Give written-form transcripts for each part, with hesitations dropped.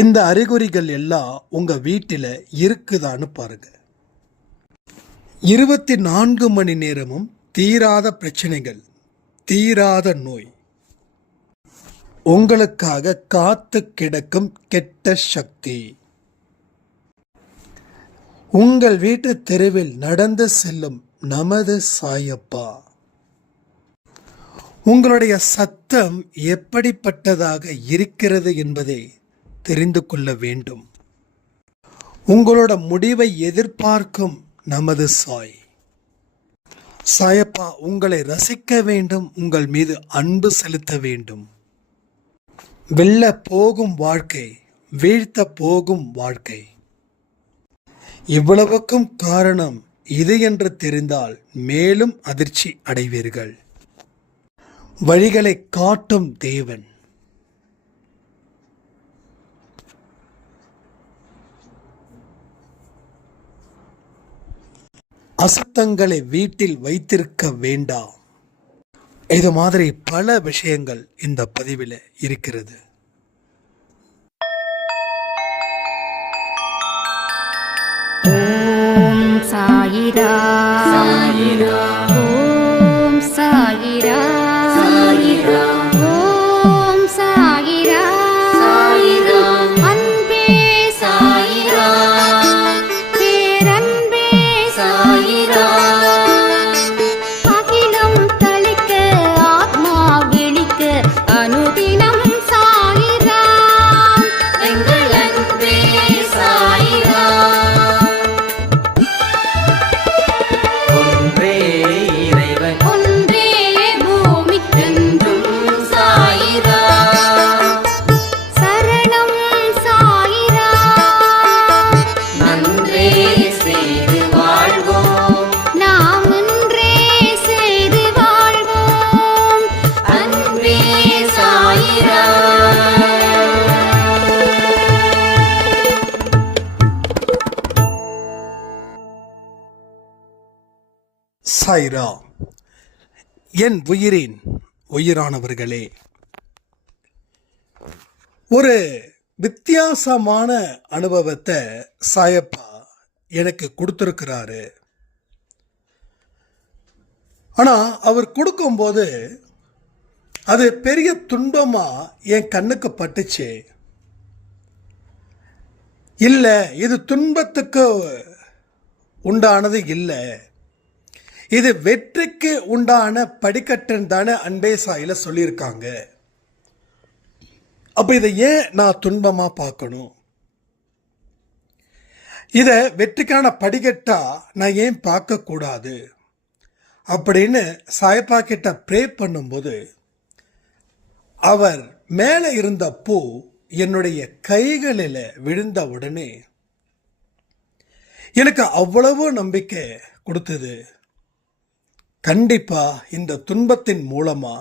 இந்த அறிகுறிகள் எல்லாம் உங்க வீட்டில் இருக்குதான்னு பாருங்க. 24 மணி நேரமும் தீராத பிரச்சனைகள், தீராத நோய், உங்களுக்காக காத்து கிடக்கும் கெட்ட சக்தி, உங்கள் வீட்டு தெருவில் நடந்து செல்லும் நமது சாயப்பா. உங்களுடைய சத்தம் எப்படிப்பட்டதாக இருக்கிறது என்பதை தெரிந்து கொள்ள வேண்டும். உங்களோட முடிவை எதிர்பார்க்கும் நமது சாயப்பா உங்களை ரசிக்க வேண்டும், உங்கள் மீது அன்பு செலுத்த வேண்டும். வெல்ல போகும் வாழ்க்கை, வீழ்த்த போகும் வாழ்க்கை, இவ்வளவுக்கும் காரணம் இது என்று தெரிந்தால் மேலும் அதிர்ச்சி அடைவீர்கள். வழிகளை காட்டும் தேவன், அசுத்தங்களை வீட்டில் வைத்திருக்க வேண்டாம். இது மாதிரி பல விஷயங்கள் இந்த பதிவில் இருக்கிறது. ஓம் சாயிரா சாயிரா, ஓம் சாயிரா சாயிரா, ஓம் சாயிரா சாயிரா, அன்பே சாயிரா, பேரன்பே சாயிரா, அகிலம் தளிக்க ஆத்மா விழிக்க அனுதினம் சாயிரா, எங்கள் அன்பே சாயிரா. சாய்ரா, என் உயிரின் உயிரானவர்களே, ஒரு வித்தியாசமான அனுபவத்தை சாயப்பா எனக்கு கொடுத்துருக்கிறாரு. ஆனால் அவர் கொடுக்கும்போது அது பெரிய துன்பமா என் கண்ணுக்கு பட்டுச்சு. இல்லை, இது துன்பத்துக்கு உண்டானது இல்லை, இது வெற்றிக்கு உண்டான படிக்கட்டுன்னு தானே அன்பே சாயில சொல்லியிருக்காங்க. அப்ப இதை ஏன் நான் துன்பமா பார்க்கணும்? இதை வெற்றிக்கான படிக்கட்டா நான் ஏன் பார்க்க கூடாது அப்படின்னு சாயப்பா கிட்ட ப்ரே பண்ணும்போது அவர் மேலே இருந்த பூ என்னுடைய கைகளில் விழுந்த உடனே எனக்கு அவ்வளவு நம்பிக்கை கொடுத்தது. கண்டிப்பா இந்த துன்பத்தின் மூலமா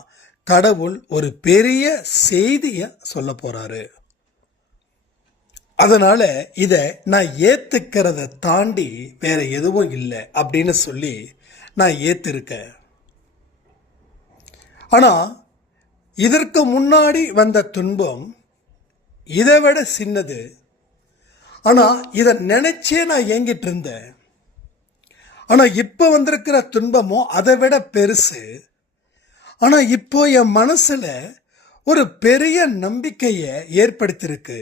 கடவுள் ஒரு பெரிய செய்தியை சொல்ல போறாரு. அதனால இதை நான் ஏத்துக்கிறத தாண்டி வேற எதுவும் இல்லை அப்படின்னு சொல்லி நான் ஏத்திருக்கேன். ஆனா இதற்கு முன்னாடி வந்த துன்பம் இதை விட சின்னது. ஆனா இதை நினைச்சே நான் ஏங்கிட்டு இருந்தேன். ஆனால் இப்போ வந்திருக்கிற துன்பமும் அதை விட பெருசு. ஆனால் இப்போ என் மனசில் ஒரு பெரிய நம்பிக்கையை ஏற்படுத்தியிருக்கு.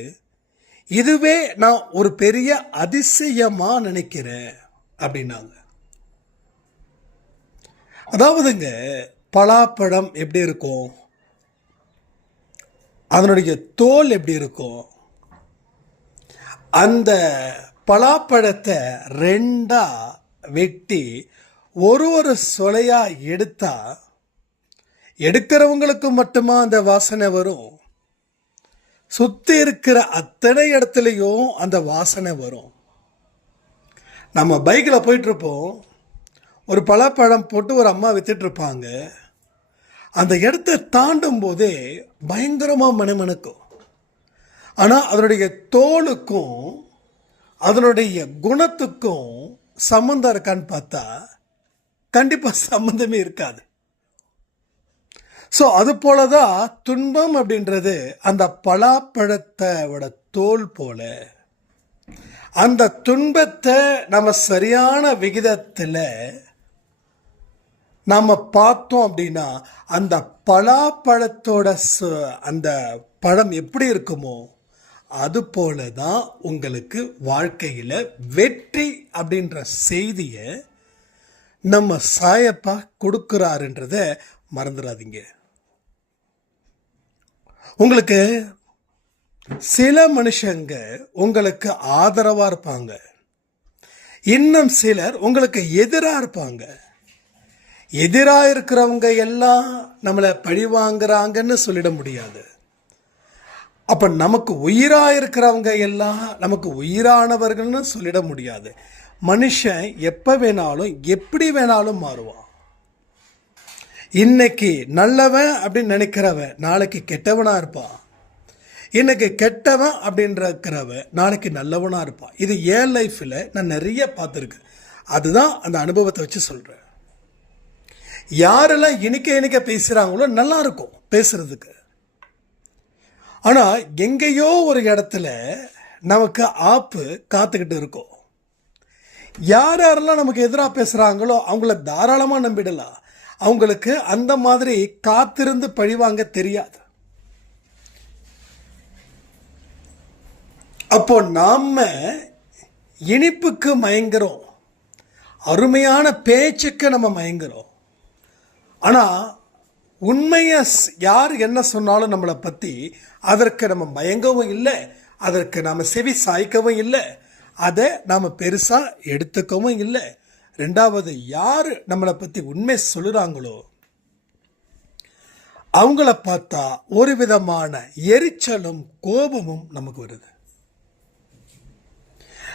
இதுவே நான் ஒரு பெரிய அதிசயமாக நினைக்கிறேன் அப்படின்னாங்க. அதாவதுங்க, பலாப்பழம் எப்படி இருக்கும், அதனுடைய தோல் எப்படி இருக்கும், அந்த பலாப்பழத்தை ரெண்டா வெட்டி ஒரு சொலையா எடுத்தா எடுக்கிறவங்களுக்கு மட்டுமா அந்த வாசனை வரும்? சுத்தி இருக்கிற அத்தனை இடத்துலையும் அந்த வாசனை வரும். நம்ம பைக்கில் போயிட்டு இருப்போம், ஒரு பழப்பழம் போட்டு ஒரு அம்மா வித்துட்டு இருப்பாங்க. அந்த இடத்தை தாண்டும் போதே பயங்கரமா மணமணக்கும். ஆனால் அதனுடைய தோலுக்கும் அதனுடைய குணத்துக்கும் சம்மந்தம் இருக்கான்னு பார்த்தா கண்டிப்பாக சம்மந்தமே இருக்காது. ஸோ அது போல தான் துன்பம் அப்படின்றது அந்த பலாப்பழத்தோட தோல் போல. அந்த துன்பத்தை நம்ம சரியான விகிதத்தில் நாம் பார்த்தோம் அப்படின்னா அந்த பலாப்பழத்தோட அந்த பழம் எப்படி இருக்குமோ அது போல தான் உங்களுக்கு வாழ்க்கையில் வெற்றி அப்படின்ற செய்தியை நம்ம சாயப்பா கொடுக்குறாருன்றத மறந்துடாதீங்க. உங்களுக்கு சில மனுஷங்க உங்களுக்கு ஆதரவாக இருப்பாங்க, இன்னும் சிலர் உங்களுக்கு எதிராக இருப்பாங்க. எதிராக இருக்கிறவங்க எல்லாம் நம்மளை பழி வாங்குறாங்கன்னு சொல்லிட முடியாது. அப்போ நமக்கு உயிராக இருக்கிறவங்க எல்லாம் நமக்கு உயிரானவர்கள்னு சொல்லிட முடியாது. மனுஷன் எப்போ வேணாலும் எப்படி வேணாலும் மாறுவான். இன்னைக்கு நல்லவன் அப்படின்னு நினைக்கிறவன் நாளைக்கு கெட்டவனாக இருப்பான். இன்னைக்கு கெட்டவன் அப்படின்றவன் நாளைக்கு நல்லவனாக இருப்பான். இது என் லைஃப்பில் நான் நிறைய பார்த்துருக்கேன். அதுதான் அந்த அனுபவத்தை வச்சு சொல்கிறேன். யாரெல்லாம் இனிக்க பேசுகிறாங்களோ நல்லா இருக்கும் பேசுறதுக்கு. ஆனால் எங்கேயோ ஒரு இடத்துல நமக்கு ஆப்பு காத்துக்கிட்டு இருக்கோம். யாரெல்லாம் நமக்கு எதிராக பேசுகிறாங்களோ அவங்கள தாராளமாக நம்பிடலாம். அவங்களுக்கு அந்த மாதிரி காத்திருந்து பழிவாங்க தெரியாது. அப்போ நாம இனிப்புக்கு மயங்குறோம், அருமையான பேச்சுக்கு நம்ம மயங்குறோம். ஆனால் உண்மையை யார் என்ன சொன்னாலும் நம்மளை பற்றி அதற்கு நம்ம மயங்கவும் இல்லை, அதற்கு நாம் செவி சாய்க்கவும் இல்லை, அதை நாம் பெருசாக எடுத்துக்கவும் இல்லை. ரெண்டாவது, யார் நம்மளை பற்றி உண்மை சொல்லுறாங்களோ அவங்கள பார்த்தா ஒரு விதமான எரிச்சலும் கோபமும் நமக்கு வருது.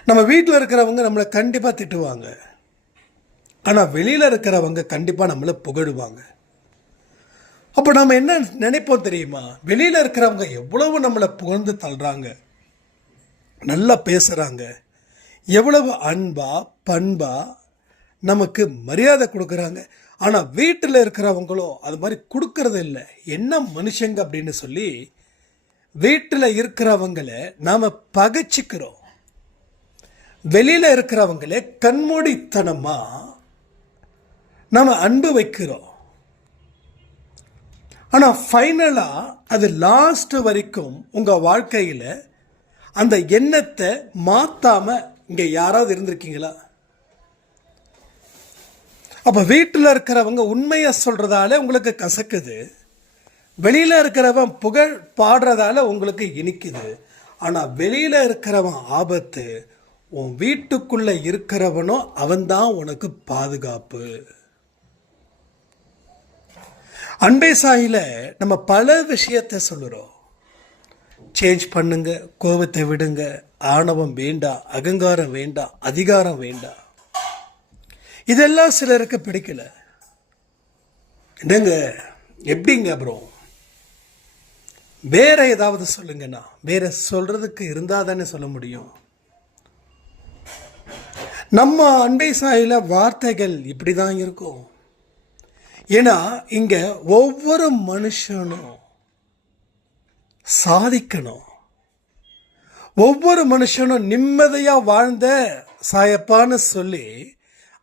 நம்ம வீட்டில் இருக்கிறவங்க நம்மளை கண்டிப்பாக திட்டுவாங்க, ஆனால் வெளியில் இருக்கிறவங்க கண்டிப்பாக நம்மளை புகழுவாங்க. அப்போ நம்ம என்ன நினைப்போம் தெரியுமா? வெளியில் இருக்கிறவங்க எவ்வளவு நம்மளை புகழ்ந்து தள்ளுறாங்க, நல்லா பேசுகிறாங்க, எவ்வளவு அன்பா பண்பா நமக்கு மரியாதை கொடுக்குறாங்க. ஆனால் வீட்டில் இருக்கிறவங்களோ அது மாதிரி கொடுக்கறது இல்லை. என்ன மனுஷங்க அப்படின்னு சொல்லி வீட்டில் இருக்கிறவங்கள நாம் பகைச்சிக்கிறோம். வெளியில் இருக்கிறவங்களே கண்மூடித்தனமாக நாம் அன்பு வைக்கிறோம். ஆனால் ஃபைனலாக அது லாஸ்ட் வரைக்கும் உங்கள் வாழ்க்கையில் அந்த எண்ணத்தை மாற்றாமல் இங்கே யாராவது இருந்திருக்கீங்களா? அப்போ வீட்டில் இருக்கிறவங்க உண்மையை சொல்கிறதால உங்களுக்கு கசக்குது, வெளியில் இருக்கிறவன் புகழ் பாடுறதால உங்களுக்கு இனிக்குது. ஆனால் வெளியில் இருக்கிறவன் ஆபத்து, உன் வீட்டுக்குள்ளே இருக்கிறவனோ அவன்தான் உனக்கு பாதுகாப்பு. அன்பே சாயில நம்ம பல விஷயத்தை சொல்லுறோம். சேஞ்ச் பண்ணுங்க, கோபத்தை விடுங்க, ஆணவம் வேண்டாம், அகங்காரம் வேண்டாம், அதிகாரம் வேண்டாம். இதெல்லாம் சிலருக்கு பிடிக்கல. என்னங்க எப்படிங்க ப்ரோ, வேற ஏதாவது சொல்லுங்கண்ணா. வேற சொல்றதுக்கு இருந்தா தானே சொல்ல முடியும். நம்ம அன்பை சாயில வார்த்தைகள் இப்படி தான் இருக்கும். ஏன்னா இங்க ஒவ்வொரு மனுஷனும் சாதிக்கணும், ஒவ்வொரு மனுஷனும் நிம்மதியா வாழ்ந்த சாயப்பான்னு சொல்லி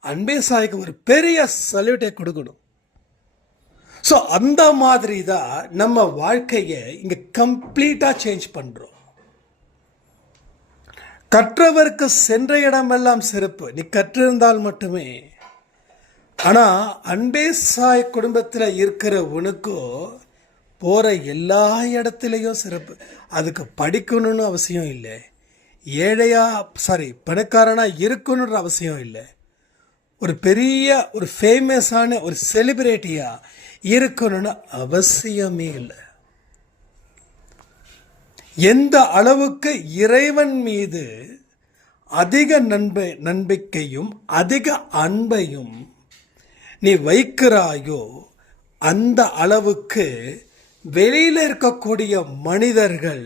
அன்பே சாய்க்கு ஒரு பெரிய சல்யூட்டை கொடுக்கணும். ஸோ அந்த மாதிரி தான் நம்ம வாழ்க்கையை இங்கே கம்ப்ளீட்டாக சேஞ்ச் பண்ணுறோம். கற்றவருக்கு சென்ற இடமெல்லாம் சிறப்பு, நீ கற்றிருந்தால் மட்டுமே. ஆனால் அன்பே சாய் குடும்பத்தில் இருக்கிற உனக்கோ போகிற எல்லா இடத்துலையும் சிறப்பு. அதுக்கு படிக்கணும்னு அவசியம் இல்லை, பணக்காரனாக இருக்கணுன்ற அவசியம் இல்லை, ஒரு பெரிய ஒரு ஃபேமஸான ஒரு செலிபிரிட்டியாக இருக்கணும்னு அவசியமே இல்லை. எந்த அளவுக்கு இறைவன் மீது அதிக நம்பிக்கையும் அதிக அன்பையும் நீ வைக்கிறாயோ அந்த அளவுக்கு வெளியில் இருக்கக்கூடிய மனிதர்கள்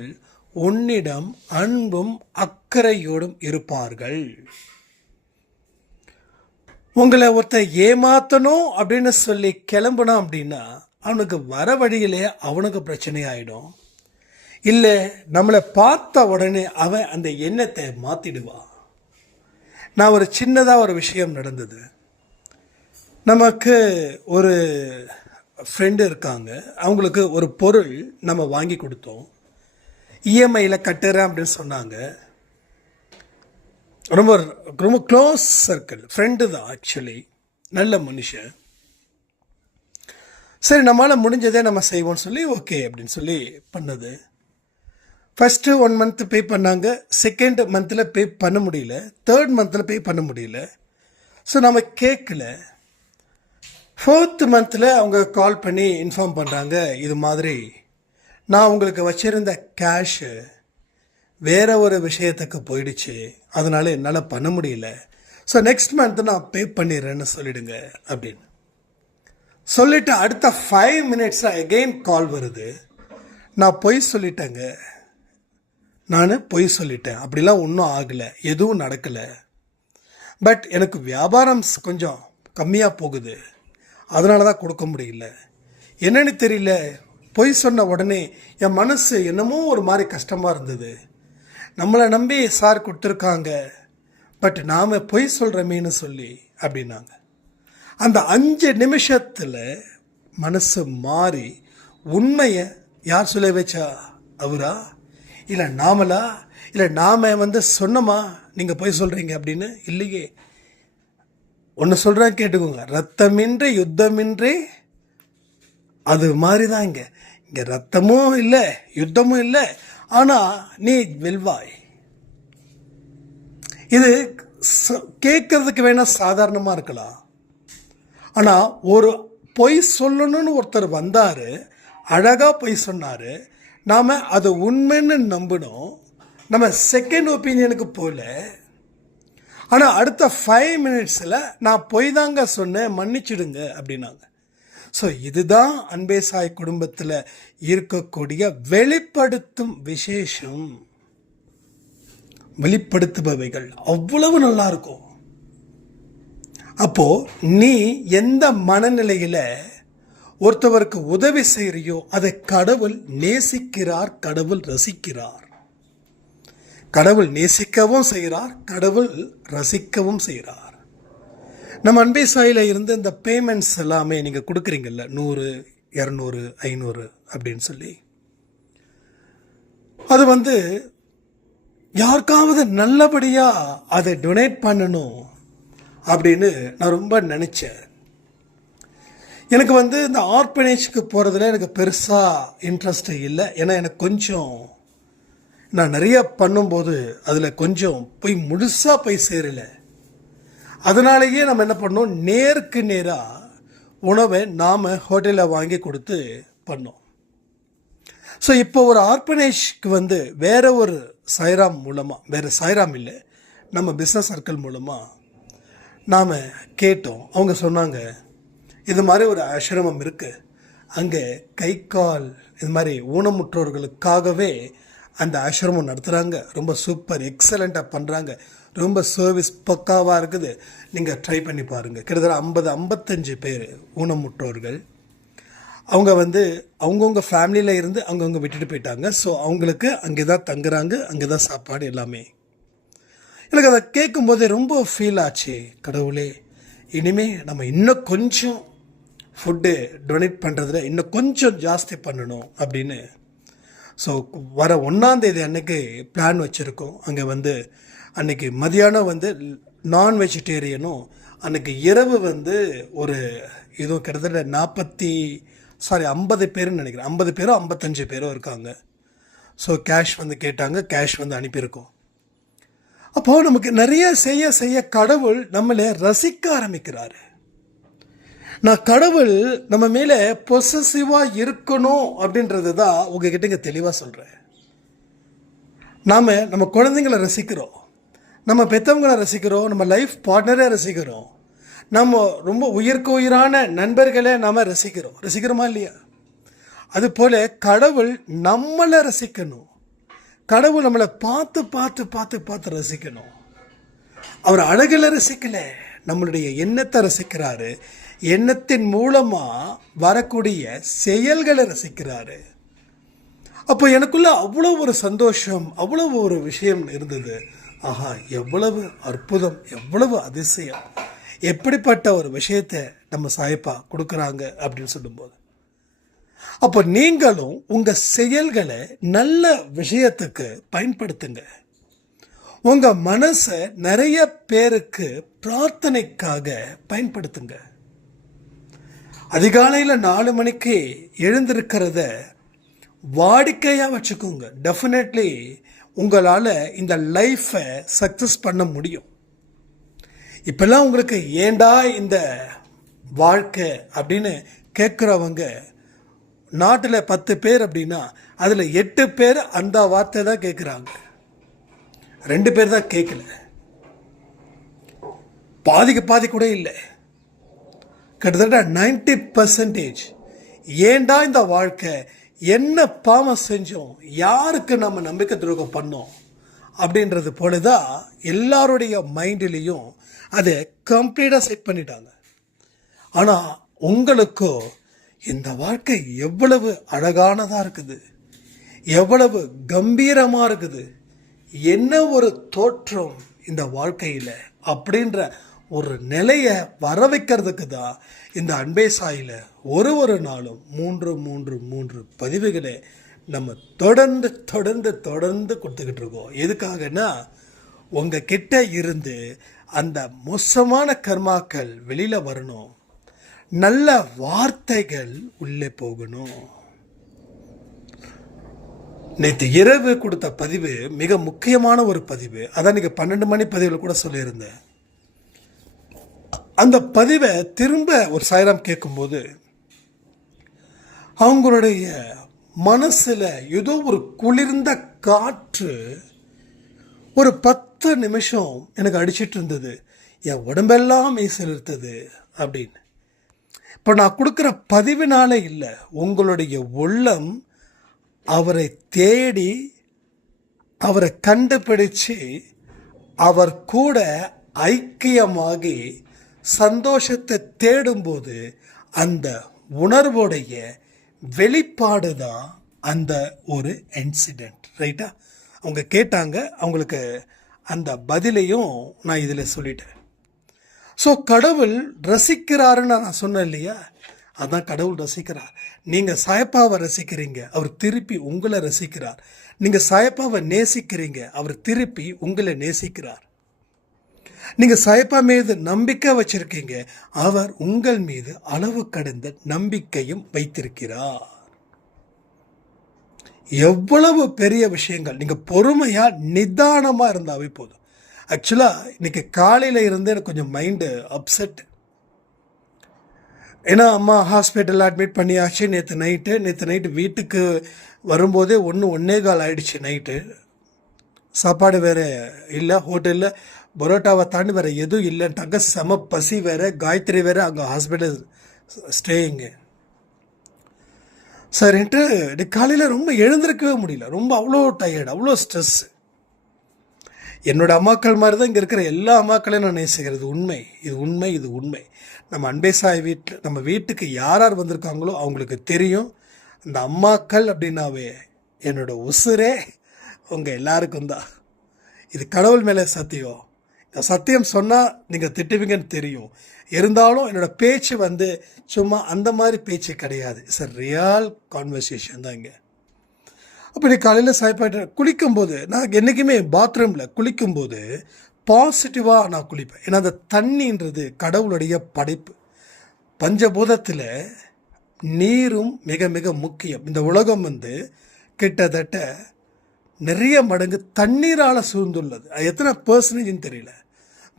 உன்னிடம் அன்பும் அக்கறையோடும் இருப்பார்கள். உங்களை ஒருத்தர் ஏமாத்தணும் அப்படின்னு சொல்லி கிளம்பணும் அப்படின்னா அவனுக்கு வர வழியிலே அவனுக்கு பிரச்சனை ஆகிடும். இல்லை நம்மளை பார்த்த உடனே அவன் அந்த எண்ணத்தை மாற்றிடுவான். நான் ஒரு சின்னதாக ஒரு விஷயம் நடந்தது. நமக்கு ஒரு ஃப்ரெண்டு இருக்காங்க. அவங்களுக்கு ஒரு பொருள் நம்ம வாங்கி கொடுத்தோம். இஎம்ஐயில் கட்டுறேன் அப்படின்னு சொன்னாங்க. ரொம்ப ரொம்ப க்ளோஸ் சர்க்கிள், ஃப்ரெண்டு தான் ஆக்சுவலி, நல்ல மனுஷன். சரி நம்மளால் முடிஞ்சதே நம்ம செய்வோம்னு சொல்லி ஓகே அப்படின்னு சொல்லி பண்ணது. ஃபஸ்ட்டு 1 month பே பண்ணாங்க. செகண்ட் மந்தில் பே பண்ண முடியல. தேர்ட் மந்தில் பே பண்ண முடியல. ஸோ நம்ம கேட்கல. 4th monthல அவங்க கால் பண்ணி இன்ஃபார்ம் பண்ணுறாங்க, இது மாதிரி நான் உங்களுக்கு வச்சுருந்த கேஷு வேற ஒரு விஷயத்துக்கு போயிடுச்சு, அதனால் என்னால் பண்ண முடியல. ஸோ நெக்ஸ்ட் மந்த் நான் பே பண்ணிடுறேன்னு சொல்லிடுங்க அப்படின்னு சொல்லிவிட்டு அடுத்த 5 minutes அகெயின் கால் வருது. நான் பொய் சொல்லிட்டேங்க, நான் பொய் சொல்லிட்டேன், அப்படிலாம் ஒன்றும் ஆகலை, எதுவும் நடக்கலை. பட் எனக்கு வியாபாரம் கொஞ்சம் கம்மியாக போகுது, அதனால தான் கொடுக்க முடியல. என்னன்னு தெரியல, பொய் சொன்ன உடனே என் மனசு என்னமோ ஒரு மாதிரி கஷ்டமாக இருந்தது. நம்மளை நம்பி சார் கொடுத்துருக்காங்க, பட் நாம் பொய் சொல்கிறமேன்னு சொல்லி அப்படின்னாங்க. அந்த 5 நிமிஷத்தில் மனசு மாறி உண்மையை யார் சொல்ல வச்சா? அவரா? இல்லை நாமளா? இல்லை நாம் சொன்னோமா நீங்கள் பொய் சொல்கிறீங்க அப்படின்னு? இல்லையே. ஒன்று சொல்கிறேன் கேட்டுக்கோங்க, ரத்தமின்றி யுத்தமின்றி, அது மாதிரி தான் இங்கே ரத்தமும் இல்லை யுத்தமும் இல்லை, ஆனால் நீ வெல்வாய். இது கேட்கறதுக்கு வேணால் சாதாரணமாக இருக்கலாம். ஆனால் ஒரு பொய் சொல்லணும்னு ஒருத்தர் வந்தார், அழகாக பொய் சொன்னார், நாம் அது உண்மைன்னு நம்பினோம், நம்ம செகண்ட் ஒப்பீனியனுக்கு போகல. ஆனால் அடுத்த 5 minutesல நான் பொய் தாங்க சொன்னேன், மன்னிச்சிடுங்க அப்படின்னாங்க. ஸோ இதுதான் அன்பே சாய் குடும்பத்தில் இருக்கக்கூடிய வெளிப்படுத்தும் விசேஷம். வெளிப்படுத்துபவைகள் அவ்வளவு நல்லா இருக்கும். அப்போ நீ எந்த மனநிலையில் ஒருத்தவருக்கு உதவி செய்கிறியோ அதை கடவுள் நேசிக்கிறார், கடவுள் ரசிக்கிறார். கடவுள் நேசிக்கவும் செய்கிறார், கடவுள் ரசிக்கவும் செய்கிறார். நம்ம அன்பே சாயில இருந்து இந்த பேமெண்ட்ஸ் எல்லாமே நீங்கள் கொடுக்குறீங்கல்ல, 100, 200, 500 அப்படின்னு சொல்லி, அது யாருக்காவது நல்லபடியாக அதை டொனேட் பண்ணணும் அப்படின்னு நான் ரொம்ப நினச்சேன். எனக்கு இந்த ஆர்பனேஜ்க்கு போகிறதுல எனக்கு பெருசாக இன்ட்ரெஸ்ட் இல்லை. ஏன்னா எனக்கு கொஞ்சம் நான் நிறைய பண்ணும்போது அதில் கொஞ்சம் போய் முழுசாக போய் சேரலை. அதனாலேயே நம்ம என்ன பண்ணோம், நேருக்கு நேராக உணவை நாம் ஹோட்டலில் வாங்கி கொடுத்து பண்ணோம். ஸோ இப்போ ஒரு ஆர்பனேஜ்க்கு வேற ஒரு சாய்ராம் மூலமாக, வேறு சாய்ராம் இல்லை, நம்ம பிஸ்னஸ் சர்க்கிள் மூலமாக நாம் கேட்டோம். அவங்க சொன்னாங்க, இது மாதிரி ஒரு ஆசிரமம் இருக்குது, அங்கே கை கால் இது மாதிரி ஊனமுற்றோர்களுக்காகவே அந்த ஆசிரமம் நடத்துகிறாங்க, ரொம்ப சூப்பர் எக்ஸலண்ட்டாக பண்ணுறாங்க, ரொம்ப சர்வீஸ் பக்காவாக இருக்குது, நீங்கள் ட்ரை பண்ணி பாருங்கள். கிட்டத்தட்ட 50-55 பேர் ஊனமுற்றோர்கள். அவங்க அவங்கவுங்க ஃபேமிலியில் இருந்து அவங்கவுங்க விட்டுட்டு போயிட்டாங்க. ஸோ அவங்களுக்கு அங்கே தான் தங்குறாங்க, அங்கே தான் சாப்பாடு எல்லாமே. எனக்கு அதை கேட்கும்போதே ரொம்ப ஃபீல் ஆச்சு, கடவுளே இனிமேல் நம்ம இன்னும் கொஞ்சம் ஃபுட்டு டொனேட் பண்ணுறதுல இன்னும் கொஞ்சம் ஜாஸ்தி பண்ணணும் அப்படின்னு. ஸோ வர 1ஆம் தேதி அன்னைக்கு பிளான் வச்சுருக்கோம். அங்கே அன்றைக்கி மதியானம் நான் வெஜிடேரியனும், அன்றைக்கி இரவு ஒரு இதுவும் கிட்டத்தட்ட 50 பேருன்னு நினைக்கிறேன், 50 பேரோ 55 பேரோ இருக்காங்க. ஸோ கேஷ் கேட்டாங்க, கேஷ் அனுப்பியிருக்கோம். அப்போது நமக்கு நிறைய செய்ய செய்ய கடவுள் நம்மளை ரசிக்க ஆரம்பிக்கிறாரு. நான் கடவுள் நம்ம மேலே பொசசிவாக இருக்கணும் அப்படின்றது தான் உங்ககிட்ட இங்கே தெளிவாக சொல்கிறேன். நாம் நம்ம குழந்தைங்களை ரசிக்கிறோம், நம்ம பெற்றவங்களை ரசிக்கிறோம், நம்ம லைஃப் பார்ட்னரை ரசிக்கிறோம், நம்ம ரொம்ப உயிருக்கு உயிரான நண்பர்களை நாம் ரசிக்கிறோமா இல்லையா? அதுபோல் கடவுள் நம்மளை ரசிக்கணும். கடவுள் நம்மளை பார்த்து பார்த்து பார்த்து பார்த்து ரசிக்கணும். அவர் அழகில் ரசிக்கலை, நம்மளுடைய எண்ணத்தை ரசிக்கிறாரு, எண்ணத்தின் மூலமாக வரக்கூடிய செயல்களை ரசிக்கிறாரு. அப்போ எனக்குள்ள அவ்வளோ ஒரு சந்தோஷம், அவ்வளோ ஒரு விஷயம் இருந்தது. ஆஹா, எவ்வளவு அற்புதம், எவ்வளவு அதிசயம், எப்படிப்பட்ட ஒரு விஷயத்தை நம்ம சாயப்பா கொடுக்குறாங்க அப்படின்னு சொல்லும்போது, அப்போ நீங்களும் உங்கள் செயல்களை நல்ல விஷயத்துக்கு பயன்படுத்துங்க. உங்கள் மனசை நிறைய பேருக்கு பிரார்த்தனைக்காக பயன்படுத்துங்க. அதிகாலையில் 4 மணிக்கு எழுந்திருக்கிறத வாடிக்கையாக வச்சுக்கோங்க. டெஃபினெட்லி உங்களால் இந்த லைஃப்பை சக்ஸஸ் பண்ண முடியும். இப்போல்லாம் உங்களுக்கு ஏண்டா இந்த வாழ்க்கை அப்படின்னு கேட்குறவங்க நாட்டில் 10 பேர் அப்படின்னா அதில் 8 பேர் அந்த வார்த்தை தான் கேட்குறாங்க, 2 பேர் தான் கேட்கல. பாதிக்கு பாதி கூட இல்லை, கிட்டத்தட்ட 90% ஏண்டா இந்த வாழ்க்கை, என்ன பாவம் செஞ்சோம், யாருக்கு நம்ம நம்பிக்கை துரோகம் பண்ணோம் அப்படின்றது போல தான் எல்லாருடைய மைண்டிலையும் அதை கம்ப்ளீட்டாக செட் பண்ணிட்டாங்க. ஆனால் உங்களுக்கோ இந்த வாழ்க்கை எவ்வளவு அழகானதாக இருக்குது, எவ்வளவு கம்பீரமாக இருக்குது, என்ன ஒரு தோற்றம் இந்த வாழ்க்கையில் அப்படின்ற ஒரு நிலையை வர வைக்கிறதுக்கு தான் இந்த அன்பே சாயில ஒரு நாளும் 3 பதிவுகளை நம்ம தொடர்ந்து தொடர்ந்து தொடர்ந்து கொடுத்துக்கிட்டு இருக்கோம். எதுக்காகனா உங்ககிட்ட இருந்து அந்த மோசமான கர்மாக்கள் வெளியில் வரணும், நல்ல வார்த்தைகள் உள்ளே போகணும். நேற்று இரவு கொடுத்த பதிவு மிக முக்கியமான ஒரு பதிவு. அதான் நீங்கள் 12 மணி பதிவில் கூட சொல்லியிருந்தேன். அந்த பதிவை திரும்ப ஒரு சாய்ராம் கேட்கும்போது அவங்களுடைய மனசில் ஏதோ ஒரு குளிர்ந்த காற்று ஒரு 10 நிமிஷம் எனக்கு அடிச்சிட்டு இருந்தது, என் உடம்பெல்லாம் மெய்சிலிர்த்தது அப்படின்னு. இப்போ நான் கொடுக்குற பதிவினால இல்லை, உங்களுடைய உள்ளம் அவரை தேடி அவரை கண்டுபிடிச்சு அவர் கூட ஐக்கியமாகி சந்தோஷத்தை தேடும்போது அந்த உணர்வுடைய வெளிப்பாடு தான் அந்த ஒரு இன்சிடெண்ட். ரைட்டா? அவங்க கேட்டாங்க, அவங்களுக்கு அந்த பதிலையும் நான் இதில் சொல்லிட்டேன். ஸோ கடவுள் ரசிக்கிறாருன்னு நான் சொன்னேன் இல்லையா, அதான் கடவுள் ரசிக்கிறார். நீங்கள் சாயப்பாவை ரசிக்கிறீங்க, அவர் திருப்பி உங்களை ரசிக்கிறார். நீங்கள் சாயப்பாவை நேசிக்கிறீங்க, அவர் திருப்பி உங்களை நேசிக்கிறார். நீங்கள் சாயப்பா மீது நம்பிக்கை வச்சிருக்கீங்க, அவர் உங்கள் மீது அளவு கடந்த நம்பிக்கையும் வைத்திருக்கிறார். எவ்வளவு பெரிய விஷயங்கள். நீங்கள் பொறுமையாக நிதானமாக இருந்தாவே போதும். ஆக்சுவலாக இன்னைக்கு காலையில் இருந்து எனக்கு கொஞ்சம் மைண்டு அப்செட். ஏன்னா அம்மா ஹாஸ்பிட்டலில் அட்மிட் பண்ணியாச்சு. நேற்று நைட்டு வீட்டுக்கு வரும்போதே 1:15 ஆயிடுச்சு நைட்டு. சாப்பாடு வேறு இல்லை, ஹோட்டலில் பரோட்டாவை தாண்டி வேறு எதுவும் இல்லைன்ட்டாங்க. செம பசி வேறு. காயத்ரி வேறு அங்கே ஹாஸ்பிட்டல் ஸ்டேயிங்கு. சரின்ட்டு இன்னைக்கு காலையில் ரொம்ப எழுந்திருக்கவே முடியல. ரொம்ப அவ்வளோ டயர்டு, அவ்வளோ ஸ்ட்ரெஸ்ஸு. என்னோட அம்மாக்கள் மாதிரி தான் இங்கே இருக்கிற எல்லா அம்மாக்களையும் நான் நேசிக்கிறது. இது உண்மை. நம்ம அன்பே சாய் வீட்டில் நம்ம வீட்டுக்கு யார் வந்திருக்காங்களோ அவங்களுக்கு தெரியும். அந்த அம்மாக்கள் அப்படின்னாவே என்னோட உசுரே உங்கள் எல்லாருக்கும் தான். இது கடவுள் மேலே சத்தியம். இந்த சத்தியம் சொன்னால் நீங்கள் திட்டுவீங்கன்னு தெரியும். இருந்தாலும் என்னோடய பேச்சு சும்மா அந்த மாதிரி பேச்சு கிடையாது. இட்ஸ் அ ரியல் கான்வர்சேஷன் தான் இங்கே. அப்போ நீ காலையில் சாய்ப்பாட்டு குளிக்கும்போது, நான் என்றைக்குமே பாத்ரூமில் குளிக்கும்போது பாசிட்டிவாக நான் குளிப்பேன். ஏன்னா அந்த தண்ணின்றது கடவுளுடைய படைப்பு. பஞ்சபூதத்தில் நீரும் மிக மிக முக்கியம். இந்த உலகம் கிட்டத்தட்ட நிறைய மடங்கு தண்ணீரால் சூழ்ந்துள்ளது. அது எத்தனை பர்சன்டேஜ்னு தெரியல.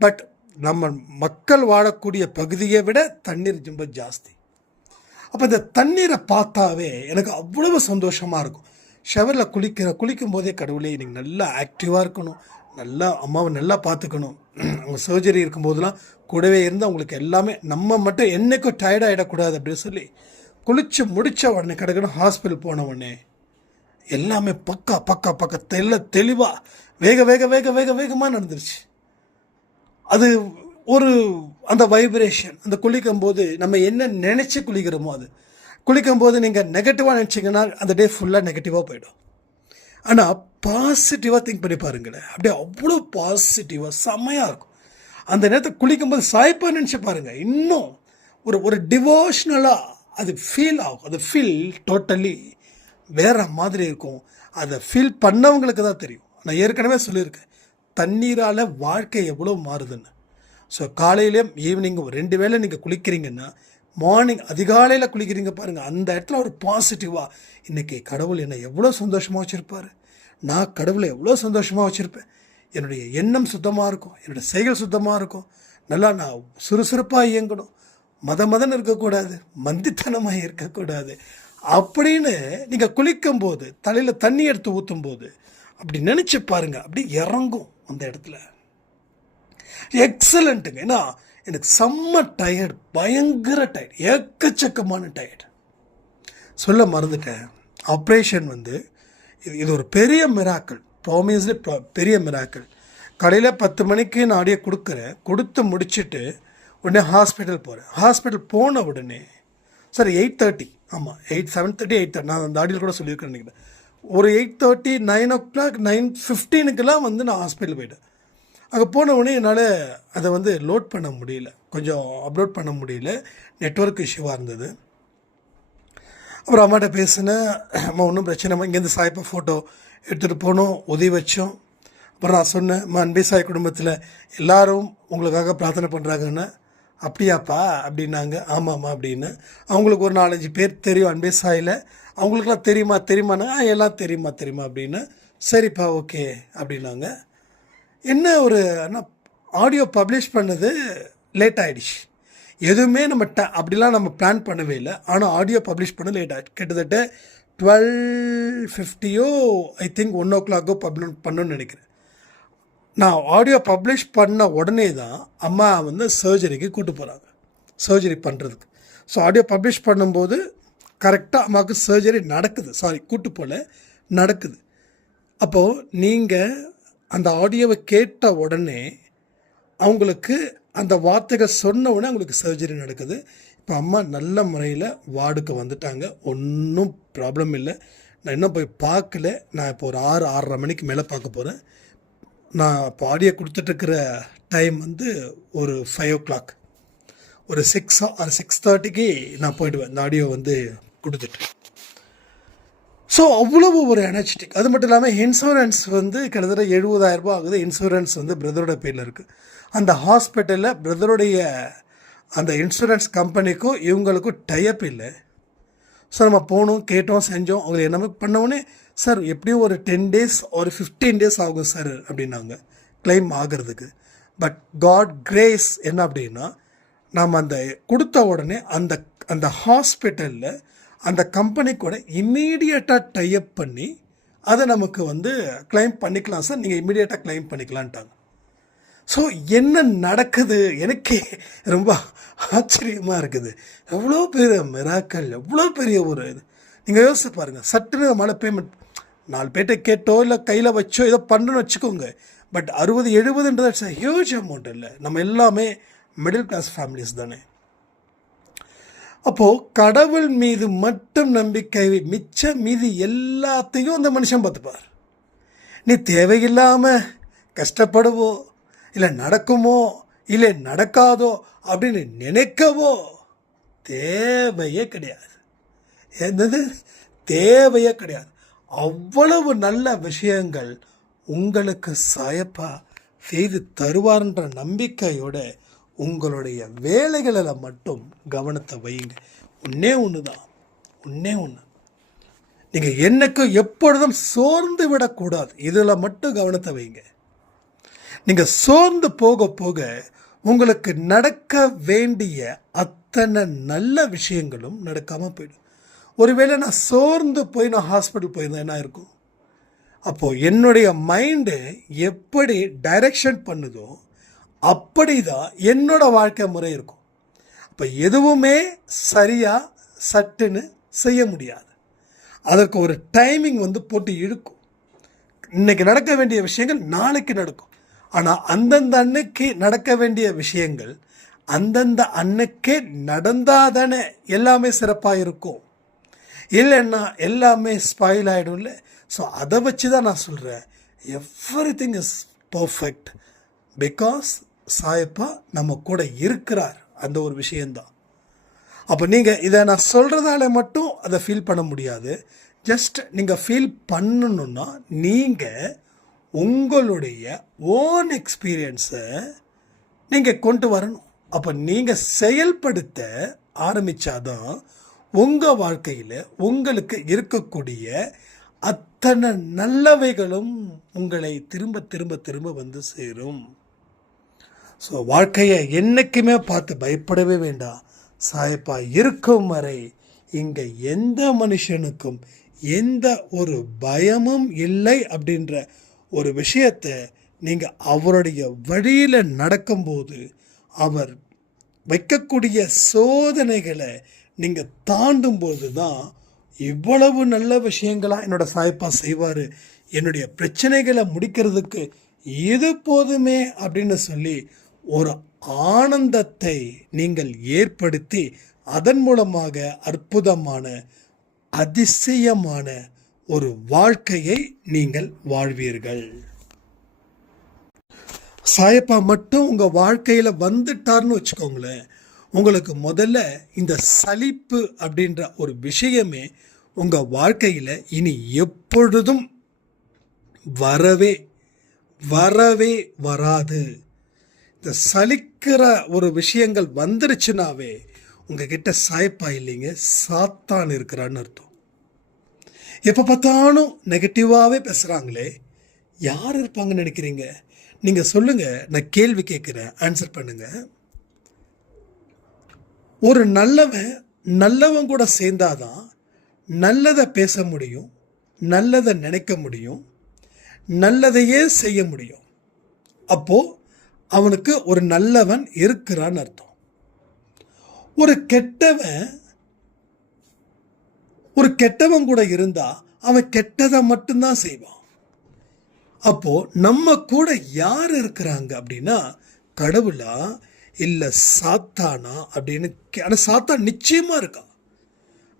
பட் நம்ம மக்கள் வாழக்கூடிய பகுதியை விட தண்ணீர் ரொம்ப ஜாஸ்தி. அப்போ இந்த தண்ணீரை பார்த்தாவே எனக்கு அவ்வளவு சந்தோஷமாக இருக்கும். ஷவரில் குளிக்கும் போதே கடவுளே எனக்கு நல்லா ஆக்டிவாக இருக்கணும், நல்லா அம்மாவை நல்லா பார்த்துக்கணும். அவங்க சர்ஜரி இருக்கும்போதெல்லாம் கூடவே இருந்து அவங்களுக்கு எல்லாமே, நம்ம மட்டும் என்றைக்கும் டயர்டாகிடக்கூடாது அப்படின்னு சொல்லி குளித்து முடித்த உடனே கிடக்கணும். ஹாஸ்பிட்டல் போன உடனே எல்லாமே பக்கா தெளிவாக வேகமாக நடந்துருச்சு. அது ஒரு அந்த வைப்ரேஷன், அந்த குளிக்கும்போது நம்ம என்ன நினச்சி குளிக்கிறோமோ அது குளிக்கும்போது நீங்கள் நெகட்டிவாக நினச்சிங்கன்னா அந்த டே ஃபுல்லாக நெகட்டிவாக போயிடும். ஆனால் பாசிட்டிவாக திங்க் பண்ணி பாருங்களேன், அப்படியே அவ்வளோ பாசிட்டிவாக செம்மையாக இருக்கும். அந்த நேரத்தை குளிக்கும்போது சாய்ப்பாக நினச்சி பாருங்கள், இன்னும் ஒரு ஒரு டிவோஷ்னலாக அது ஃபீல் ஆகும். அது ஃபீல் டோட்டலி வேறு மாதிரி இருக்கும். அதை ஃபீல் பண்ணவங்களுக்கு தான் தெரியும். நான் ஏற்கனவே சொல்லியிருக்கேன், தண்ணீரால் வாழ்க்கை எவ்வளோ மாறுதுன்னு. ஸோ காலையிலேயும் ஈவினிங் 2 வேளை நீங்கள் குளிக்கிறீங்கன்னா, மார்னிங் அதிகாலையில் குளிக்கிறீங்க பாருங்கள், அந்த இடத்துல ஒரு பாசிட்டிவாக இன்றைக்கி கடவுள் என்னை எவ்வளோ சந்தோஷமாக வச்சுருப்பார், நான் கடவுளை எவ்வளோ சந்தோஷமாக வச்சுருப்பேன், என்னுடைய எண்ணம் சுத்தமாக இருக்கும், என்னுடைய செயல் சுத்தமாக இருக்கும், நல்லா நான் சுறுசுறுப்பாக இயங்கணும், மதன்னு இருக்கக்கூடாது, மந்தித்தனமாக இருக்கக்கூடாது அப்படின்னு நீங்கள் குளிக்கும்போது தலையில் தண்ணி எடுத்து ஊற்றும்போது அப்படி நினச்சி பாருங்கள், அப்படி இறங்கும் அந்த இடத்துல. எக்ஸலண்ட்டுங்க. ஏன்னா எனக்கு செம்ம டயர்டு, பயங்கர டயர்டு, எக்கச்சக்கமான டயர்டு. சொல்ல மறந்துட்டேன், ஆப்ரேஷன் வந்து இது ஒரு பெரிய மிராக்கள், ப்ராமிஸ்லி பெரிய மிராக்கள். காலையில் 10 மணிக்கு நான் ஆடியோ கொடுக்குறேன், கொடுத்து முடிச்சுட்டு உடனே ஹாஸ்பிட்டல் போகிறேன். ஹாஸ்பிட்டல் போன உடனே சார் 8:30, ஆமாம் 7:30 8:30, நான் அந்த ஆடியோவில் கூட சொல்லியிருக்கேன் நினைக்கிறேன். ஒரு 8:30 9 o'clock 9:15 வந்து நான் ஹாஸ்பிட்டல் போயிட்டேன். அங்கே போன உடனே என்னால் அதை வந்து லோட் பண்ண முடியல, கொஞ்சம் அப்லோட் பண்ண முடியல, நெட்வொர்க் இஷ்யூவாக இருந்தது. அப்புறம் அம்மாட்ட பேசினேன், அம்மா ஒன்றும் பிரச்சனை, இங்கேருந்து சாய்ப்பா ஃபோட்டோ எடுத்துகிட்டு போனோம், உதவி வச்சோம். அப்புறம் நான் சொன்னேன், அன்பே சாய் குடும்பத்தில் எல்லாரும் உங்களுக்காக பிரார்த்தனை பண்ணுறாங்கன்னு. அப்படியாப்பா அப்படின்னாங்க. ஆமாம்மா அப்படின்னு. அவங்களுக்கு ஒரு 4-5 பேர் தெரியும் அன்பே சாயில், அவங்களுக்குலாம் தெரியுமாண்ணா, எல்லாம் தெரியுமா அப்படின்னு. சரிப்பா ஓகே அப்படின்னாங்க. என்ன ஒரு ஆடியோ பப்ளிஷ் பண்ணது லேட் ஆகிடுச்சு. எதுவுமே நம்ம அப்படிலாம் நம்ம பிளான் பண்ணவே இல்லை, ஆனால் ஆடியோ பப்ளிஷ் பண்ண லேட் ஆகிடுச்சு. கிட்டத்தட்ட 12:50 ஐ திங்க் 1 o'clock பண்ணணும்னு நினைக்கிறேன். நான் ஆடியோ பப்ளிஷ் பண்ண உடனே தான் அம்மா வந்து சர்ஜரிக்கு கூப்பிட்டு போகிறாங்க, சர்ஜரி பண்ணுறதுக்கு. ஸோ ஆடியோ பப்ளிஷ் பண்ணும்போது கரெக்டாக அம்மாவுக்கு சர்ஜரி நடக்குது, கூப்பிட்டு போல நடக்குது. அப்போது நீங்கள் அந்த ஆடியோவை கேட்ட உடனே அவங்களுக்கு அந்த வார்த்தைகள் சொன்ன உடனே அவங்களுக்கு சர்ஜரி நடக்குது. இப்போ அம்மா நல்ல முறையில் வார்டுக்கு வந்துட்டாங்க, ஒன்றும் ப்ராப்ளம் இல்லை. நான் இன்னும் போய் பார்க்கல, நான் இப்போ ஒரு 6-6:30 மணிக்கு மேலே பார்க்க போகிறேன். நான் இப்போ ஆடியோ கொடுத்துட்ருக்கிற டைம் வந்து ஒரு 5 o'clock, ஒரு 6 or 6:30 நான் போயிடுவேன் இந்த ஆடியோ வந்து கொடுத்துட்டு. ஸோ அவ்வளவு ஒரு எனர்ஜெட்டிக். அது மட்டும் இல்லாமல் இன்சூரன்ஸ் வந்து கிட்டத்தட்ட 70,000 ரூபா ஆகுது. இன்சூரன்ஸ் வந்து பிரதரோட பேரில் இருக்குது. அந்த ஹாஸ்பிட்டலில் பிரதருடைய அந்த இன்சூரன்ஸ் கம்பெனிக்கும் இவங்களுக்கும் டைப் இல்லை. ஸோ நம்ம போனோம், கேட்டோம், செஞ்சோம். அவங்க என்ன பண்ணவுடனே, சார் எப்படியும் ஒரு 10 days ஒரு 15 days ஆகும் சார் அப்படின்னாங்க கிளைம் ஆகிறதுக்கு. பட் காட் கிரேஸ் என்ன அப்படின்னா, நாம் அந்த கொடுத்த உடனே அந்த அந்த ஹாஸ்பிட்டலில் அந்த கம்பெனி கூட இம்மீடியட்டாக டைப் பண்ணி அதை நமக்கு வந்து கிளைம் பண்ணிக்கலாம் சார், நீங்கள் இம்மீடியட்டாக கிளைம் பண்ணிக்கலான்ட்டாங்க. ஸோ என்ன நடக்குது எனக்கே ரொம்ப ஆச்சரியமாக இருக்குது. எவ்வளோ பெரிய மிராக்கள், எவ்வளோ பெரிய ஒரு இது. நீங்கள் யோசிச்சு பாருங்கள், சட்டுன்னு நம்மளால் பேமெண்ட் 4 பேர்ட்ட கேட்டோ இல்லை கையில் வச்சோ ஏதோ பண்ணுன்னு வச்சுக்கோங்க. பட் 60-70 ஹியூஜ் அமௌண்ட் இல்லை. நம்ம எல்லாமே மிடில் கிளாஸ் ஃபேமிலிஸ் தானே. அப்போது கடவுள் மீது மட்டும் நம்பிக்கை, மிச்ச மீதி எல்லாத்தையும் அந்த மனுஷன் பார்த்துப்பார். நீ தேவையில்லாமல் கஷ்டப்படுவோ, இல்லை நடக்குமோ, இல்லை நடக்காதோ அப்படின்னு நினைக்கவோ தேவையே கிடையாது. என்னது தேவையே கிடையாது. அவ்வளவு நல்ல விஷயங்கள் உங்களுக்கு சாயப்பா செய்து தருவார்ன்ற நம்பிக்கையோட உங்களுடைய வேலைகளில் மட்டும் கவனத்தை வையுங்க. ஒன்றே ஒன்று, நீங்கள் என்னைக்கும் எப்பொழுதும் சோர்ந்து விடக்கூடாது. இதில் மட்டும் கவனத்தை வைங்க. நீங்கள் சோர்ந்து போக போக உங்களுக்கு நடக்க வேண்டிய அத்தனை நல்ல விஷயங்களும் நடக்காமல் போயிடும். ஒருவேளை நான் சோர்ந்து போய் நான் ஹாஸ்பிட்டல் போயிருந்தேன், என்ன இருக்கும்? அப்போது என்னுடைய மைண்டு எப்படி டைரக்ஷன் பண்ணுதோ அப்படி தான் என்னோட வாழ்க்கை முறை இருக்கும். அப்போ எதுவுமே சரியாக சட்டுன்னு செய்ய முடியாது. அதற்கு ஒரு டைமிங் வந்து போட்டு இழுக்கும். இன்றைக்கி நடக்க வேண்டிய விஷயங்கள் நாளைக்கு நடக்கும். ஆனால் அந்தந்த அன்னைக்கு நடக்க வேண்டிய விஷயங்கள் அந்தந்த அன்னைக்கே நடந்தாதானே எல்லாமே சிறப்பாக இருக்கும். இல்லைன்னா எல்லாமே ஸ்பாயில் ஆகிடும்ல. ஸோ அதை வச்சு தான் நான் சொல்கிறேன், எவ்ரிதிங் இஸ் பர்ஃபெக்ட் பிகாஸ் சாயப்பா நம்ம கூட இருக்கிறார். அந்த ஒரு விஷயந்தான். அப்போ நீங்கள் இதை நான் சொல்கிறதால மட்டும் அதை ஃபீல் பண்ண முடியாது. ஜஸ்ட் நீங்கள் ஃபீல் பண்ணணுன்னா நீங்கள் உங்களுடைய ஓன் எக்ஸ்பீரியன்ஸை நீங்கள் கொண்டு வரணும். அப்போ நீங்கள் செயல்படுத்த ஆரம்பித்தாதான் உங்கள் வாழ்க்கையில் உங்களுக்கு இருக்கக்கூடிய அத்தனை நல்லவைகளும் உங்களை திரும்ப திரும்ப திரும்ப வந்து சேரும். ஸோ வாழ்க்கையை என்றைக்குமே பார்த்து பயப்படவே வேண்டாம். சாயப்பா இருக்கும் வரை இங்கே எந்த மனுஷனுக்கும் எந்த ஒரு பயமும் இல்லை அப்படின்ற ஒரு விஷயத்தை நீங்கள் அவருடைய வழியில் நடக்கும்போது அவர் வைக்கக்கூடிய சோதனைகளை நீங்கள் தாண்டும்போது தான் இவ்வளவு நல்ல விஷயங்களாக என்னோட சாயப்பா செய்வார், என்னுடைய பிரச்சனைகளை முடிக்கிறதுக்கு இது போதுமே அப்படின்னு சொல்லி ஒரு ஆனந்தத்தை நீங்கள் ஏற்படுத்தி அதன் மூலமாக அற்புதமான அதிசயமான ஒரு வாழ்க்கையை நீங்கள் வாழ்வீர்கள். சாயப்பா மட்டும் உங்கள் வாழ்க்கையில் வந்துட்டார்னு வச்சுக்கோங்களேன், உங்களுக்கு முதல்ல இந்த சலிப்பு அப்படின்ற ஒரு விஷயமே உங்கள் வாழ்க்கையில் இனி எப்பொழுதும் வரவே வரவே வராது. இந்த சலிக்கிற ஒரு விஷயங்கள் வந்துருச்சுனாவே உங்ககிட்ட சாயப்பா இல்லைங்க, சாத்தான் இருக்கிறான்னு அர்த்தம். எப்போ பார்த்தாலும் நெகட்டிவாகவே பேசுகிறாங்களே, யார் இருப்பாங்கன்னு நினைக்கிறீங்க? நீங்கள் சொல்லுங்கள், நான் கேள்வி கேட்குறேன், ஆன்சர் பண்ணுங்கள். ஒரு நல்லவன் கூட சேர்ந்தாதான் நல்லதை பேச முடியும், நல்லதை நினைக்க முடியும், நல்லதையே செய்ய முடியும். அப்போது அவனுக்கு ஒரு நல்லவன் இருக்கிறான்னு அர்த்தம். ஒரு கெட்டவன் கூட இருந்தால் அவன் கெட்டதை மட்டும்தான் செய்வான். அப்போது நம்ம கூட யார் இருக்கிறாங்க அப்படின்னா, கடவுளா இல்லை சாத்தானா அப்படின்னு. ஆனால் சாத்தான் நிச்சயமாக இருக்கான்.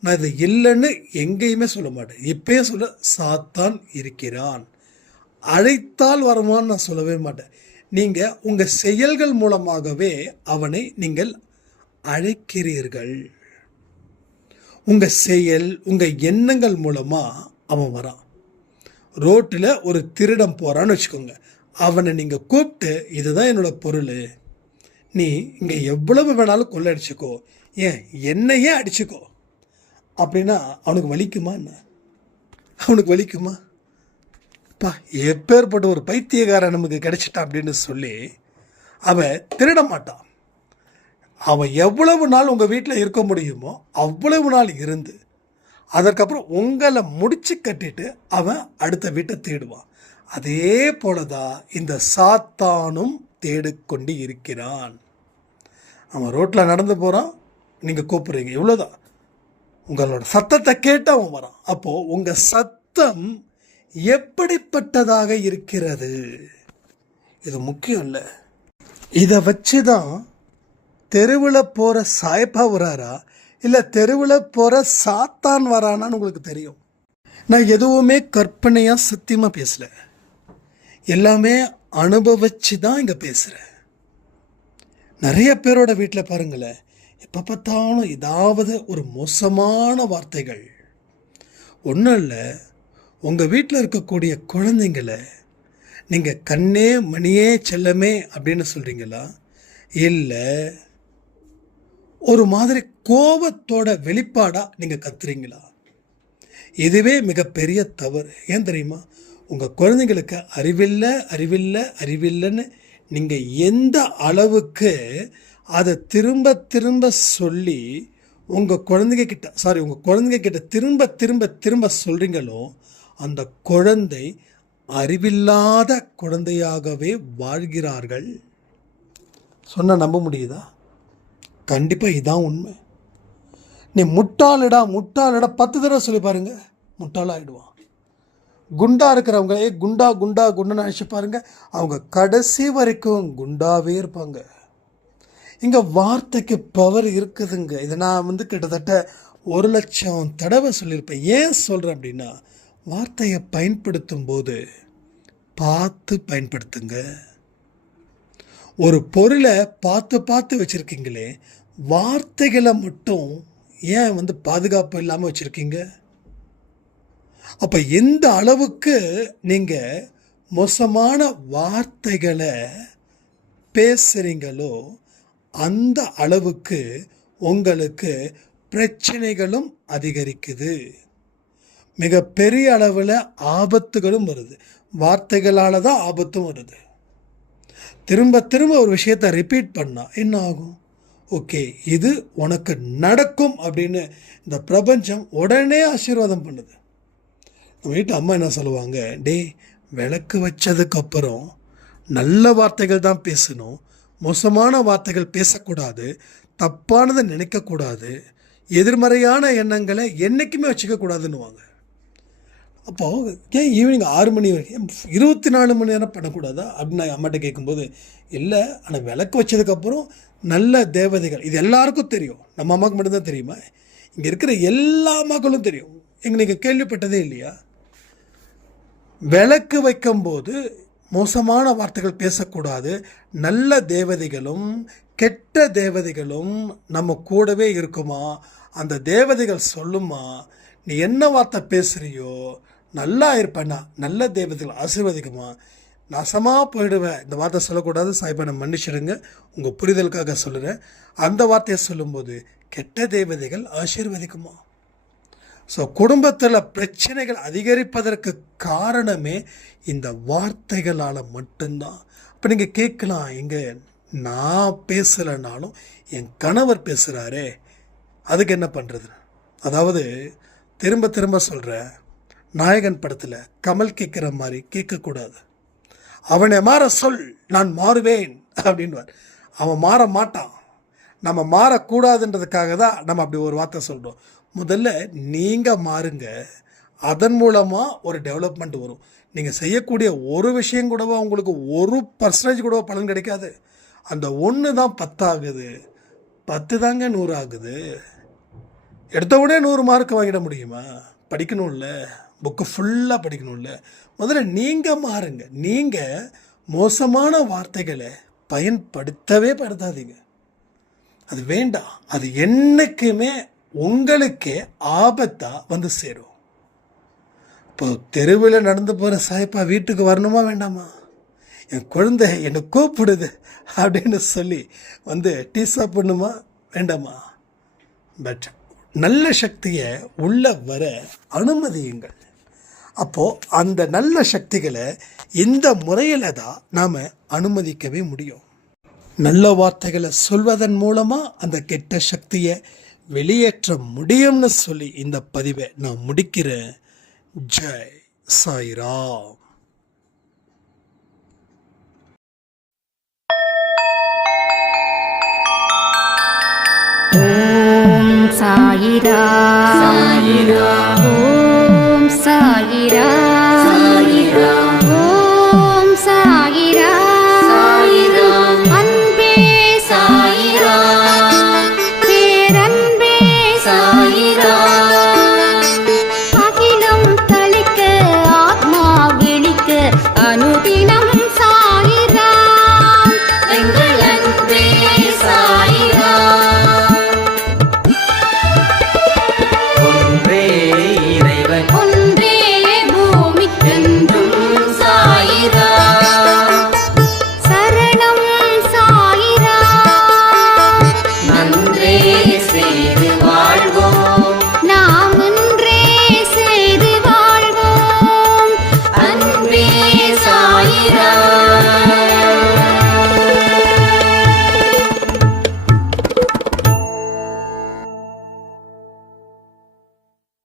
நான் இது இல்லைன்னு எங்கேயுமே சொல்ல மாட்டேன், இப்பயே சொல்ல சாத்தான் இருக்கிறான். அழைத்தால் வருமான்னு நான் சொல்லவே மாட்டேன். நீங்கள் உங்கள் செயல்கள் மூலமாகவே அவனை நீங்கள் அழைக்கிறீர்கள். உங்கள் செயல், உங்கள் எண்ணங்கள் மூலமாக அவன் வரான். ரோட்டில் ஒரு திருடன் போகிறான்னு வச்சுக்கோங்க, அவனை நீங்கள் கூப்பிட்டு இதுதான் என்னோடய பொருள், நீ இங்கே எவ்வளவு வேணாலும் கொள்ளடிச்சிக்கோ, ஏன் என்னையே அடிச்சுக்கோ அப்படின்னா அவனுக்கு வலிக்குமா? என்ன அவனுக்கு வலிக்குமா? பா, எப்பேற்பட்ட ஒரு பைத்தியக்காரன் நமக்கு கிடைச்சிட்டான் அப்படின்னு சொல்லி அவன் திருட மாட்டான். அவன் எவ்வளவு நாள் உங்கள் வீட்டில் இருக்க முடியுமோ அவ்வளவு நாள் இருந்து அதற்கப்புறம் உங்களை முடிச்சு கட்டிட்டு அவன் அடுத்த வீட்டை தேடுவான். அதே போல தான் இந்த சாத்தானும் தேடிக்கொண்டு இருக்கிறான். அவன் ரோட்டில் நடந்து போகிறான், நீங்கள் கூப்பிட்றீங்க, இவ்வளோதான். உங்களோட சத்தத்தை கேட்டு அவன் வரான். அப்போது உங்கள் சத்தம் எப்படிப்பட்டதாக இருக்கிறது, இது முக்கியம் இல்லை. இதை வச்சு தான் தெருவில் போகிற சாயப்பா வராரா இல்லை தெருவில் போகிற சாத்தான் வரானான்னு உங்களுக்கு தெரியும். நான் எதுவுமே கற்பனையாக சத்தியமாக பேசலை, எல்லாமே அனுபவிச்சு தான் இங்கே பேசுகிறேன். நிறைய பேரோட வீட்டில் பாருங்களேன், எப்போ பார்த்தாலும் ஏதாவது ஒரு மோசமான வார்த்தைகள். ஒன்றும் இல்லை, உங்கள் வீட்டில் இருக்கக்கூடிய குழந்தைங்களை நீங்கள் கண்ணே மணியே செல்லமே அப்படின்னு சொல்கிறீங்களா, இல்லை ஒரு மாதிரி கோபத்தோட வெளிப்பாடாக நீங்கள் கத்துறீங்களா? இதுவே மிகப்பெரிய தவறு. ஏன் தெரியுமா? உங்கள் குழந்தைங்களுக்கு அறிவில்லைன்னு நீங்கள் எந்த அளவுக்கு அதை திரும்ப திரும்ப சொல்லி உங்கள் குழந்தைங்க கிட்ட திரும்ப திரும்ப திரும்ப சொல்கிறீங்களோ, அந்த குழந்தை அறிவில்லாத குழந்தையாகவே வாழ்கிறார்கள். சொன்னால் நம்ப முடியுதா? கண்டிப்பாக இதுதான் உண்மை. நீ முட்டாளிடா 10 தடவை சொல்லி பாருங்க, முட்டாளாகிடுவான். குண்டா இருக்கிறவங்க குண்டா குண்டா குண்டுன்னு நினச்சி பாருங்க, அவங்க கடைசி வரைக்கும் குண்டாவே இருப்பாங்க. இங்கே வார்த்தைக்கு பவர் இருக்குதுங்க. இதை நான் கிட்டத்தட்ட 1,00,000 தடவை சொல்லியிருப்பேன். ஏன் சொல்கிறேன் அப்படின்னா, வார்த்தையை பயன்படுத்தும் போது பார்த்து பயன்படுத்துங்க. ஒரு பொருளை பார்த்து பார்த்து வச்சுருக்கீங்களே, வார்த்தைகளை மட்டும் ஏன் பாதுகாப்பு இல்லாமல் வச்சுருக்கீங்க? அப்போ எந்த அளவுக்கு நீங்கள் மோசமான வார்த்தைகளை பேசுகிறீங்களோ அந்த அளவுக்கு உங்களுக்கு பிரச்சனைகளும் அதிகரிக்குது. மிக பெரிய அளவில் ஆபத்துகளும் வருது. வார்த்தைகளால் தான் ஆபத்தும் வருது. திரும்ப திரும்ப ஒரு விஷயத்தை ரிப்பீட் பண்ணால் என்ன ஆகும்? ஓகே, இது உனக்கு நடக்கும் அப்படின்னு இந்த பிரபஞ்சம் உடனே ஆசீர்வாதம் பண்ணுது. நம்ம வீட்டில் அம்மா என்ன சொல்லுவாங்க, டே விளக்கு வச்சதுக்கப்புறம் நல்ல வார்த்தைகள் தான் பேசணும், மோசமான வார்த்தைகள் பேசக்கூடாது, தப்பானதை நினைக்கக்கூடாது, எதிர்மறையான எண்ணங்களை என்றைக்குமே வச்சுக்கக்கூடாதுன்னுவாங்க. அப்போது ஏன் ஈவினிங் 6 மணி வரைக்கும் 24 மணி நேரம் பண்ணக்கூடாதா அப்படின்னு நான் அம்மாட்ட கேட்கும்போது, இல்லை ஆனால் விளக்கு வச்சதுக்கப்புறம் நல்ல தேவதைகள், இது எல்லாருக்கும் தெரியும். நம்ம அம்மாவுக்கு மட்டும்தான் தெரியுமா? இங்கே இருக்கிற எல்லா அம்மாக்களும் தெரியும். நீங்கள் கேள்விப்பட்டதே இல்லையா? விளக்கு வைக்கும்போது மோசமான வார்த்தைகள் பேசக்கூடாது, நல்ல தேவதைகளும் கெட்ட தேவதைகளும் நம்ம கூடவே இருக்குமா, அந்த தேவதைகள் சொல்லுமா, நீ என்ன வார்த்தை பேசுகிறியோ நல்லா இருப்பேன்னா நல்ல தேவதைகள் ஆசீர்வதிக்குமா, நாசமாக போயிடுவேன், இந்த வார்த்தை சொல்லக்கூடாது சாய்பான மன்னிச்சிடுங்க, உங்கள் புரிதலுக்காக சொல்லுறேன், அந்த வார்த்தையை சொல்லும்போது கெட்ட தேவதைகள் ஆசீர்வதிக்குமா. ஸோ குடும்பத்தில் பிரச்சனைகள் அதிகரிப்பதற்கு காரணமே இந்த வார்த்தைகளால் மட்டும்தான். இப்போ நீங்கள் கேட்கலாம், எங்கே நான் பேசலைனாலும் என் கணவர் பேசுகிறாரே, அதுக்கு என்ன பண்ணுறது? அதாவது திரும்ப திரும்ப சொல்கிறேன், நாயகன் படத்தில் கமல் கேட்குற மாதிரி கேட்கக்கூடாது. அவனை மாற சொல், நான் மாறுவேன் அப்படின்வார். அவன் மாற மாட்டான். நம்ம மாறக்கூடாதுன்றதுக்காக தான் நம்ம அப்படி ஒரு வார்த்தை சொல்கிறோம். முதல்ல நீங்கள் மாறுங்க, அதன் மூலமாக ஒரு டெவலப்மெண்ட் வரும். நீங்கள் செய்யக்கூடிய ஒரு விஷயம் கூடவோ உங்களுக்கு 1% கூடவோ பலன் கிடைக்காது. அந்த 1 தான் 10 ஆகுது, 10 தாங்க 100 ஆகுது. எடுத்த உடனே 100 மார்க் வாங்கிட முடியுமா? படிக்கணும்ல, புக்கு ஃபுல்லாக படிக்கணும்ல. முதல்ல நீங்கள் மாறுங்க. நீங்கள் மோசமான வார்த்தைகளை பயன்படுத்தவே படுத்தாதீங்க. அது வேண்டாம். அது என்றைக்குமே உங்களுக்கே ஆபத்தாக சேரும். இப்போ தெருவில் நடந்து போகிற சாய்ப்பா வீட்டுக்கு வரணுமா வேண்டாமா? என் குழந்தை என்னை கூப்பிடுது அப்படின்னு சொல்லி டீ சாப்பிடணுமா வேண்டாமா? பட் நல்ல சக்தியை உள்ள வர அனுமதியுங்கள். அப்போது அந்த நல்ல சக்திகளை இந்த முறையில் தான் நாம் அனுமதிக்கவே முடியும். நல்ல வார்த்தைகளை சொல்வதன் மூலமாக அந்த கெட்ட சக்தியை வெளியேற்ற முடியும்னு சொல்லி இந்த பதிவை நான் முடிக்கிறேன். ஜெய் சாய்ராம். ஓம் சாயிரா சாயிரா, ஓம் சாயிரா சாயிரா, ஓம் சாயிரா சாயிரா, அன்பே சாயிரா, பேரன்பே சாயிரா, அகிலம் தளிக்க ஆத்மா விழிக்க அனுதினம் சாயிரா, எங்கள் அன்பே சாயிரா. ஒன்றே இறைவன், ஒன்றே பூமிக்கென்றும் சாயிரா, சரணம் சாயிரா, நன்றே சேருவா.